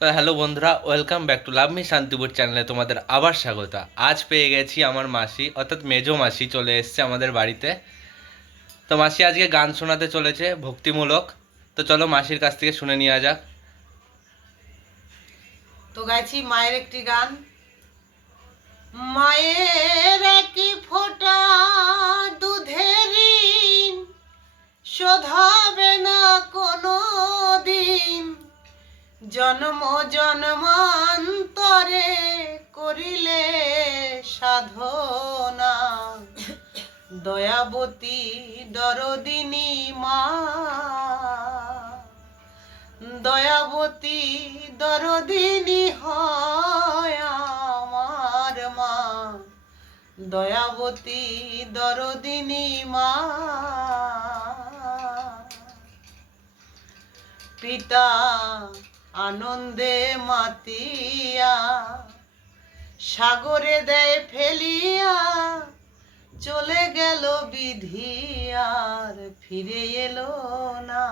তো হ্যালো বন্ধুরা, welcome back to love me Shantipur চ্যানেলে তোমাদের আবার স্বাগত। আজ পেয়ে গেছি আমার মাসি, অর্থাৎ মেজো মাসি চলে এসেছে আমাদের বাড়িতে। তো মাসি আজকে গান শোনাতে চলেছে ভক্তিমূলক। তো চলো মাসির কাছ থেকে শুনে নেওয়া যাক। তো গাইছি মায়ের একটি গান। মায়ের একটি ফোঁটা দুধের ঋণ শোধাবে না কোনো দিন, জন্ম জন্মান্তরে করিলে সাধনা। দয়াবতী দরদিনী মা, দয়াবতী দরদিনী হয় আমার মা, দয়াবতী দরদিনী মা। পিতা আনন্দে মাতিয়া সাগরে দেয় ফেলিয়া, চলে গেল বিধি আর ফিরে এলো না।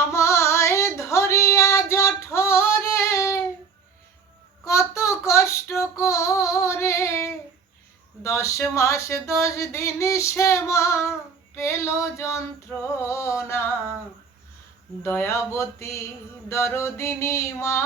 আমায় ধরিয়া জঠরে কত কষ্ট করে 10 মাস 10 দিন সে মা পেল যন্ত্রণা। দয়াবতী দরদিনী মা।